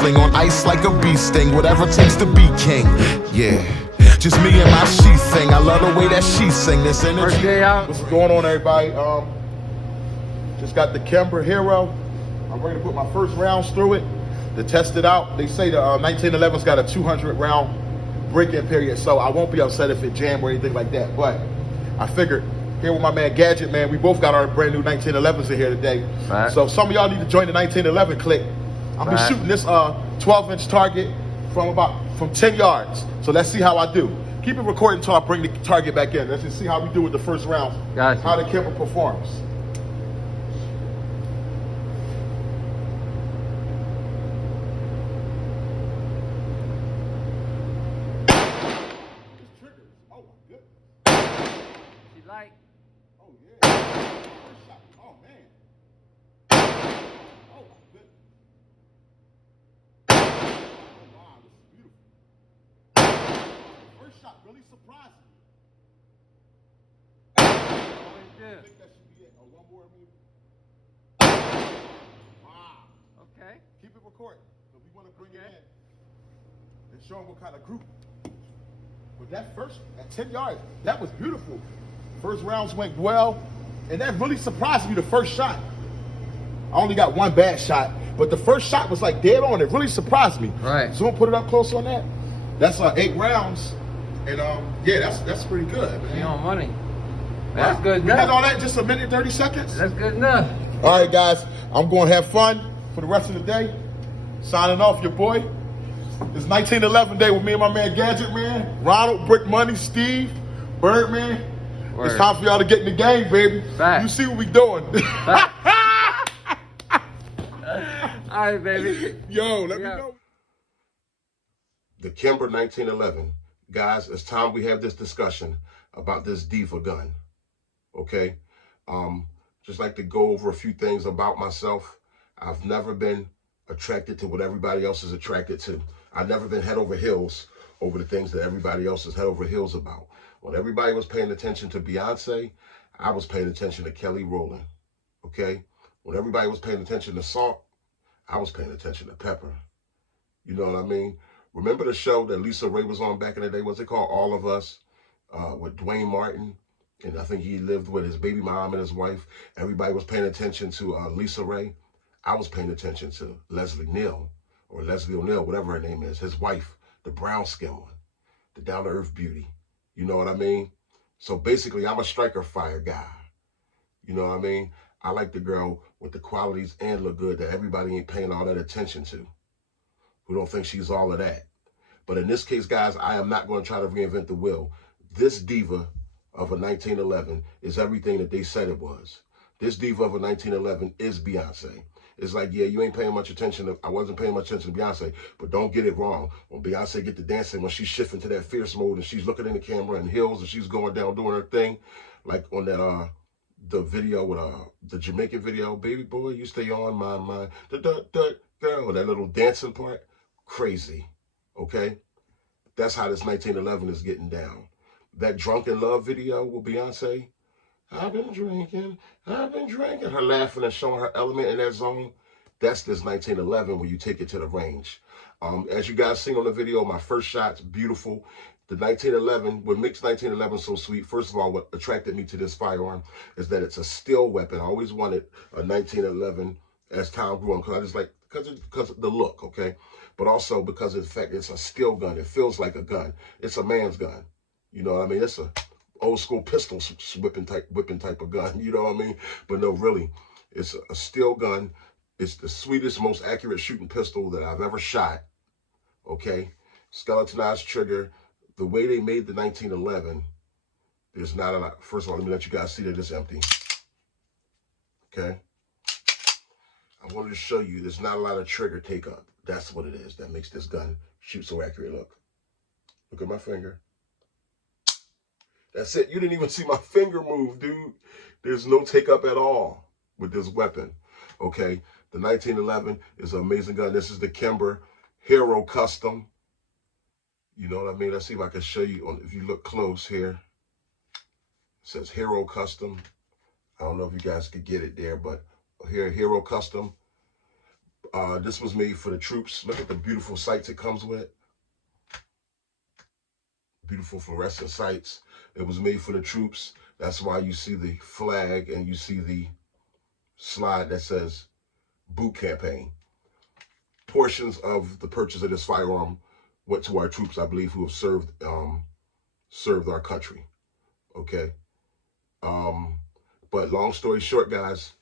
sling on ice like a bee sting. Whatever it takes to be king. Yeah, just me and my she thing. I love the way that she sing. This energy. First day out. What's going on, everybody? Just got the Kimber Hero. I'm ready to put my first rounds through it to test it out. They say the 1911's got a 200 round break-in period, so I won't be upset if it jammed or anything like that. But I figured, here with my man Gadget, man, we both got our brand new 1911s in here today. Right. So some of y'all need to join the 1911 clique. I'm be shooting this 12-inch target from 10 yards. So let's see how I do. Keep it recording until I bring the target back in. Let's just see how we do with the first round. Gotcha. How the Kimber performs. Like, oh yeah, first shot. Oh man. Oh my goodness. Oh wow, this is beautiful. First shot really surprised me. I think that should be it. Oh, one more maybe. Wow. okay. Keep it recording. So we want to bring it in and show them what kind of group. But that first, at 10 yards, that was beautiful. First rounds went well, and that really surprised me, the first shot. I only got one bad shot, but the first shot was like dead on. It really surprised me. Right. So we'll put it up close on that. That's 8 rounds, and yeah, that's pretty good, man. You on money. That's Wow. good We did enough. all that in just a minute, 30 seconds? That's good enough. All right, guys, I'm going to have fun for the rest of the day. Signing off, your boy. It's 1911 day with me and my man Gadget, man. Ronald, Brick Money, Steve, Birdman. Word. It's time for y'all to get in the game, baby. Fact. You see what we doing. All right, baby. Yo, let me know. The Kimber 1911. Guys, it's time we have this discussion about this Diva gun. Okay? Just like to go over a few things about myself. I've never been attracted to what everybody else is attracted to. I've never been head over heels over the things that everybody else is head over heels about. When everybody was paying attention to Beyonce, I was paying attention to Kelly Rowland, okay? When everybody was paying attention to Salt, I was paying attention to Pepper. You know what I mean? Remember the show that Lisa Ray was on back in the day? What's it called? All of Us, with Dwayne Martin. And I think he lived with his baby mom and his wife. Everybody was paying attention to Lisa Ray. I was paying attention to Leslie Neal, or Leslie O'Neal, whatever her name is, his wife, the brown skin one, the down-to-earth beauty. You know what I mean? So basically, I'm a striker fire guy. You know what I mean? I like the girl with the qualities and look good that everybody ain't paying all that attention to, who don't think she's all of that. But in this case, guys, I am not going to try to reinvent the wheel. This Diva of a 1911 is everything that they said it was. This Diva of a 1911 is Beyonce. It's like, yeah, you ain't paying much attention to, I wasn't paying much attention to Beyonce, but don't get it wrong. When Beyonce get to dancing, when she's shifting to that fierce mode and she's looking in the camera in heels and she's going down doing her thing, like on that, the video with, the Jamaican video, baby boy, you stay on my mind, girl, that little dancing part, crazy, okay? That's how this 1911 is getting down. That Drunken Love video with Beyonce, I've been drinking, her laughing and showing her element in that zone. That's this 1911 when you take it to the range. As you guys seen on the video, my first shot's beautiful. The 1911, what makes 1911 so sweet, first of all, what attracted me to this firearm is that it's a steel weapon. I always wanted a 1911 as time grew on, because I just like, because of the look, okay? But also because of the fact it's a steel gun. It feels like a gun. It's a man's gun. You know what I mean? It's a old school pistol whipping type of gun, you know what I mean? But no, really, it's a steel gun. It's the sweetest, most accurate shooting pistol that I've ever shot, okay? Skeletonized trigger. The way they made the 1911, there's not a lot. First of all, let me let you guys see that it's empty, okay? I wanted to show you there's not a lot of trigger take up. That's what it is that makes this gun shoot so accurate. Look at my finger. That's it. You didn't even see my finger move, dude. There's no take up at all with this weapon, okay? The 1911 is an amazing gun. This is the Kimber Hero Custom. You know what I mean? Let's see if I can show you. If you look close here, it says Hero Custom. I don't know if you guys could get it there, but here, Hero Custom. This was made for the troops. Look at the beautiful sights it comes with. Beautiful fluorescent sights. It was made for the troops. That's why you see the flag and you see the slide that says boot campaign. Portions of the purchase of this firearm went to our troops, I believe, who have served our country. Okay. But long story short, guys,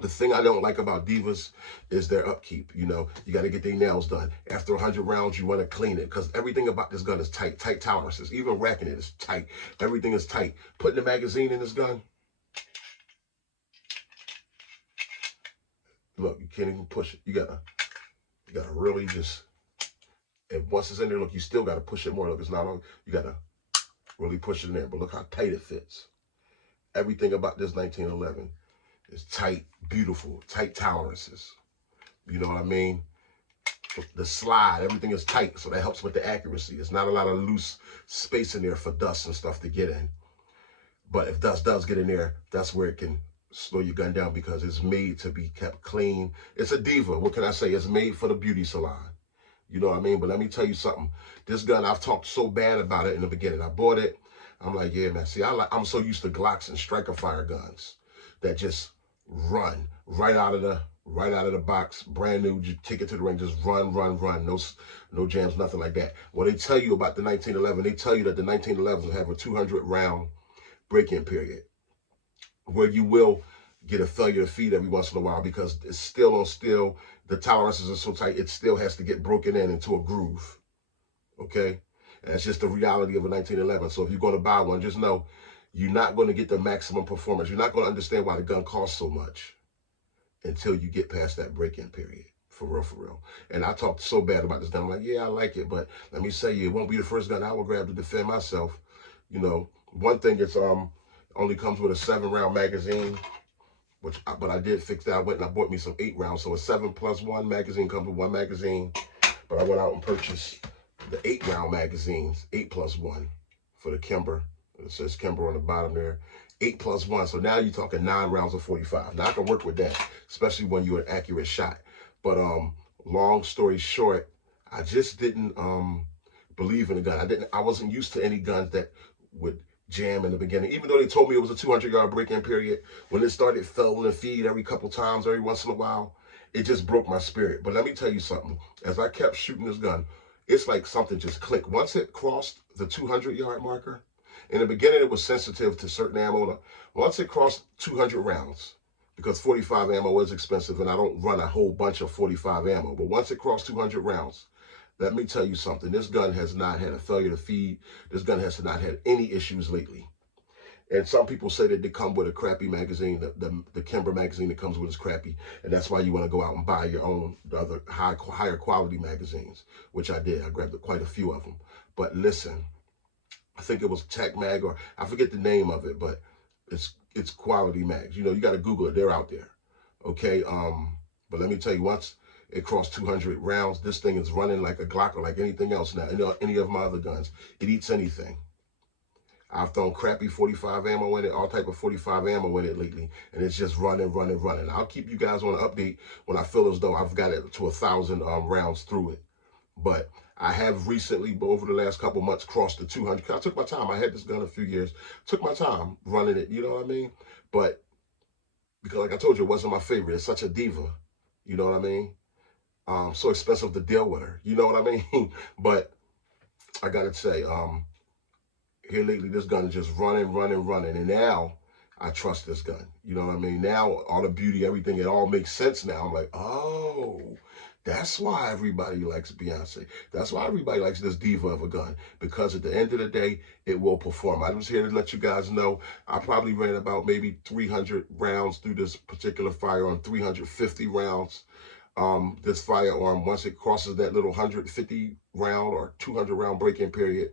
the thing I don't like about Divas is their upkeep. You know, you got to get their nails done. After 100 rounds, you want to clean it because everything about this gun is tight tolerances. Even racking it is tight. Everything is tight. Putting the magazine in this gun, look, you can't even push it. You gotta really just, and once it's in there, look, you still got to push it more. Look, it's not on. You got to really push it in there. But look how tight it fits. Everything about this 1911 is tight, beautiful, tight tolerances. You know what I mean? The slide, everything is tight, so that helps with the accuracy. It's not a lot of loose space in there for dust and stuff to get in. But if dust does get in there, that's where it can slow your gun down because it's made to be kept clean. It's a Diva. What can I say? It's made for the beauty salon. You know what I mean? But let me tell you something. This gun, I've talked so bad about it in the beginning. I bought it. I'm like, yeah, man. See, I'm so used to Glocks and striker fire guns that just run right out of the box, brand new. You take it to the ring, just run. No jams, nothing like that. When they tell you about the 1911, they tell you that the 1911s will have a 200 round break-in period, where you will get a failure to feed every once in a while because it's still on steel. The tolerances are so tight, it still has to get broken into a groove. Okay? And that's just the reality of a 1911. So if you're going to buy one, just know you're not going to get the maximum performance. You're not going to understand why the gun costs so much until you get past that break-in period. For real. And I talked so bad about this gun. I'm like, yeah, I like it, but let me say it won't be the first gun I will grab to defend myself. You know, one thing, it's only comes with a 7-round magazine, but I did fix that. I went and I bought me some 8 rounds, so a 7+1 magazine comes with 1 magazine. But I went out and purchased the 8-round magazines, 8+1 for the Kimber. It says Kimber on the bottom there. 8+1. So now you're talking 9 rounds of 45. Now I can work with that, especially when you're an accurate shot. But long story short, I just didn't believe in the gun. I wasn't used to any guns that would jam in the beginning. Even though they told me it was a 200-yard break-in period, when it started failing to feed every couple times, every once in a while, it just broke my spirit. But let me tell you something. As I kept shooting this gun, it's like something just clicked. Once it crossed the 200-yard marker, in the beginning it was sensitive to certain ammo. Once it crossed 200 rounds, because 45 ammo is expensive and I don't run a whole bunch of 45 ammo, but once it crossed 200 rounds, let me tell you something. This gun has not had a failure to feed. This gun has not had any issues lately. And some people say that they come with a crappy magazine. The Kimber magazine that comes with is crappy. And that's why you want to go out and buy your own other higher quality magazines, which I did. I grabbed quite a few of them. But listen, I think it was Tech Mag, or I forget the name of it, but it's quality mags. You know, you got to Google it. They're out there. Okay. But let me tell you, once it crossed 200 rounds, this thing is running like a Glock or like anything else now. Any of my other guns, it eats anything. I've thrown crappy 45 ammo in it, all type of 45 ammo in it lately, and it's just running. I'll keep you guys on an update when I feel as though I've got it to 1,000 rounds through it. But I have recently, over the last couple months, crossed the 200. I took my time. I had this gun a few years. Took my time running it, you know what I mean? But because, like I told you, it wasn't my favorite. It's such a Diva, you know what I mean? So expensive to deal with her, you know what I mean? But I gotta say, here lately, this gun is just running. And now I trust this gun. You know what I mean? Now all the beauty, everything, it all makes sense now. I'm like, oh, that's why everybody likes Beyonce. That's why everybody likes this Diva of a gun. Because at the end of the day, it will perform. I was here to let you guys know, I probably ran about maybe 300 rounds through this particular firearm, 350 rounds. This firearm, once it crosses that little 150 round or 200 round break-in period,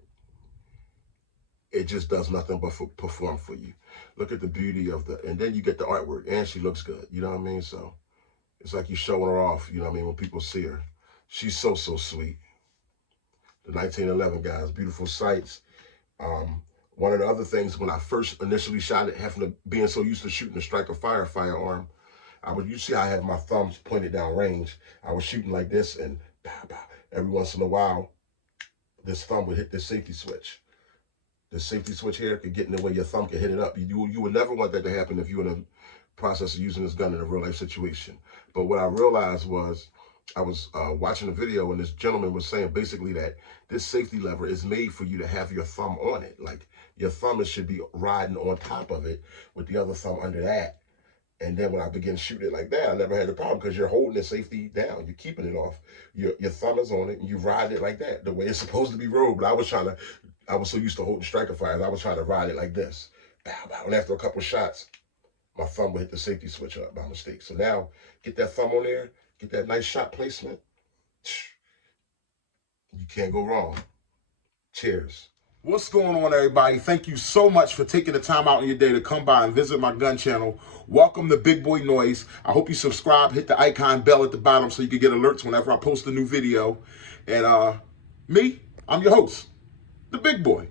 it just does nothing but perform for you. Look at the beauty of and then you get the artwork, and she looks good, you know what I mean? So it's like you're showing her off, you know what I mean, when people see her. She's so sweet. The 1911, guys, beautiful sights. One of the other things, when I first initially shot it, being so used to shooting a striker firearm, you see how I have my thumbs pointed down range. I was shooting like this, and bow, bow. Every once in a while, this thumb would hit the safety switch. The safety switch here could get in the way your thumb could hit it up. You would never want that to happen if you're in a process of using this gun in a real life situation. But what I realized was, I was watching a video, and this gentleman was saying basically that this safety lever is made for you to have your thumb on it. Like your thumb should be riding on top of it with the other thumb under that. And then when I began shooting it like that, I never had a problem because you're holding the safety down. You're keeping it off. Your thumb is on it, and you ride it like that, the way it's supposed to be rolled. But I was so used to holding striker fires, I was trying to ride it like this. Bow, bow. And after a couple shots, my thumb would hit the safety switch up by mistake. So now, get that thumb on there, get that nice shot placement. You can't go wrong. Cheers. What's going on, everybody? Thank you so much for taking the time out in your day to come by and visit my gun channel. Welcome to Big Boy Noise. I hope you subscribe, hit the icon bell at the bottom so you can get alerts whenever I post a new video. And I'm your host, the Big Boy.